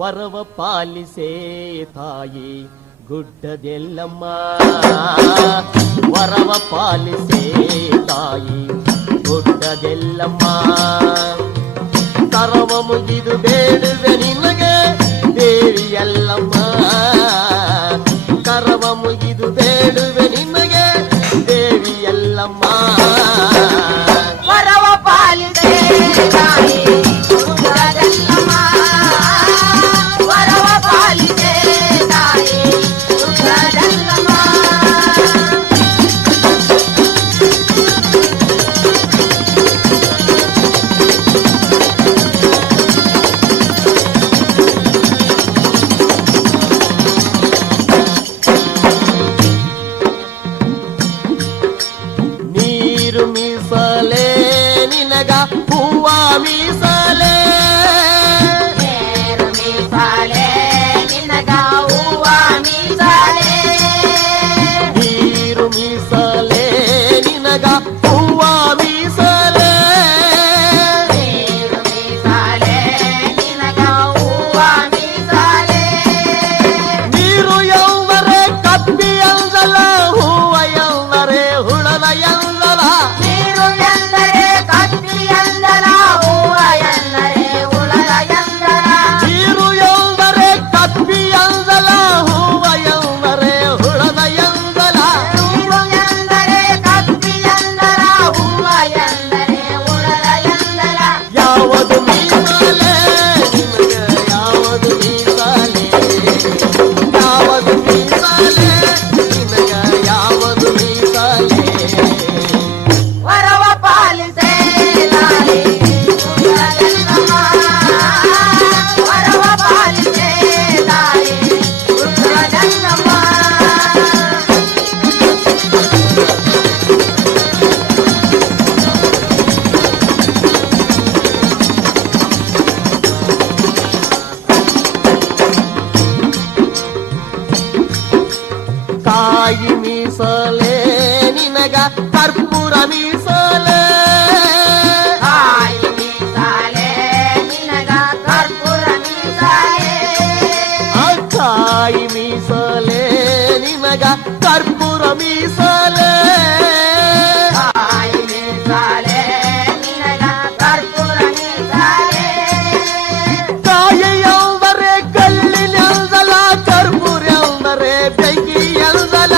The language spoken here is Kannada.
ವರವ ಪಾಲಿಸೇ ತಾಯಿ ಗುಡ್ಡದೆಲ್ಲಮ್ಮ, ವರವ ಪಾಲಿಸೇ ತಾಯಿ ಗುಡ್ಡದೆಲ್ಲಮ್ಮ. ಕರವ ಮುಗಿದು ಬೇಡುವೆ ನಿನಗೆ ದೇವಿ ಎಲ್ಲಮ್ಮ, ಕರವ ಮುಗಿದು ಬೇಡುವೆ ನಿನಗೆ ದೇವಿ ಎಲ್ಲಮ್ಮ. ವರವ ಪಾಲಿಸೇ ತಾಯಿ ಗುಡ್ಡದೆಲ್ಲಮ್ಮ, ವರವ ಪಾಲಿಸೇ ತಾಯಿ ಗುಡ್ಡದೆಲ್ಲಮ್ಮ. ನೀರು ಮೀಸಲೇ ನಿನಗ ಹೂವ ಮೀಸಲೇ, ನೀರು ಮೀಸಲೇ ನಿನಗ ಹೂವ ಮೀಸಲೇ, ನೀರು ಮೀಸಲೇ ನಿನಗ ಹೂವ ಮೀಸಲೇ. ನೀರು ಮೀಸಲೇ ನಿನಗ ಹೂವ ಮೀಸಲೇ. ನೀರು ಎಂದರೆ ಕಪ್ಪಿ ಎಂದಲ, ಹೂವ ಎಂದರೆ ಹುಳದ ಎಂದಲ. ನೀರು ಎಂದರೆ ಕತ್ತಿ ಎಂದರ, ಹೂವ ಎಂದರೆ ಉಳದ ಎಂದರ. ನೀರು ಎಂದರೆ ಕಪ್ಪಿ ಎಂದಲ, ಹೂವ ಎಂದರೆ ಹುಳದ ಎಂದಲ. ನೀರು ಎಂದರೆ ಕತ್ತಿ ಎಂದರ, ಹೂವ ಎಂದರೆ ಉಳದ ಎಂದರ. ಯಾವುದು ಮೀಸಲೇ ನಿನಗ ಯಾವುದು ಮೀಸಲೇ, ಯಾವುದು ಮೀಸಲೇ ನಿನಗ ಯಾವುದು ಮೀಸಲೇ. ವರವ ಪಾಲಿಸೇ ತಾಯಿ ಗುಡ್ಡದೆಲ್ಲಮ್ಮ, ವರವ ಪಾಲಿಸೇ ತಾಯಿ ಗುಡ್ಡದೆಲ್ಲಮ್ಮ. ಕಾಯಿ ಮೀಸಲೇ ನಿನಗ ಕರ್ಪೂರ ಮೀಸಲೇ, ಕಾಯಿ ಮೀಸಲೇ ನಿನಗ ಕರ್ಪೂರ ಮೀಸಲೇ, ಆ ಕಾಯಿ ಮೀಸಲೇ ನಿನಗ ಕರ್ಪೂರ ಮೀಸಲೇ. ಕಾಯಿ ಮೀಸಲೇ ನಿನಗ ಕರ್ಪೂರ ಮೀಸಲೇ. ಕಾಯಿ ಎಂದರೆ ಕಲ್ಲಿನೆಂದಲ, ಕರ್ಪೂರ ಎಂದರೆ ಬೆಂಕಿ ಎಂದಲ.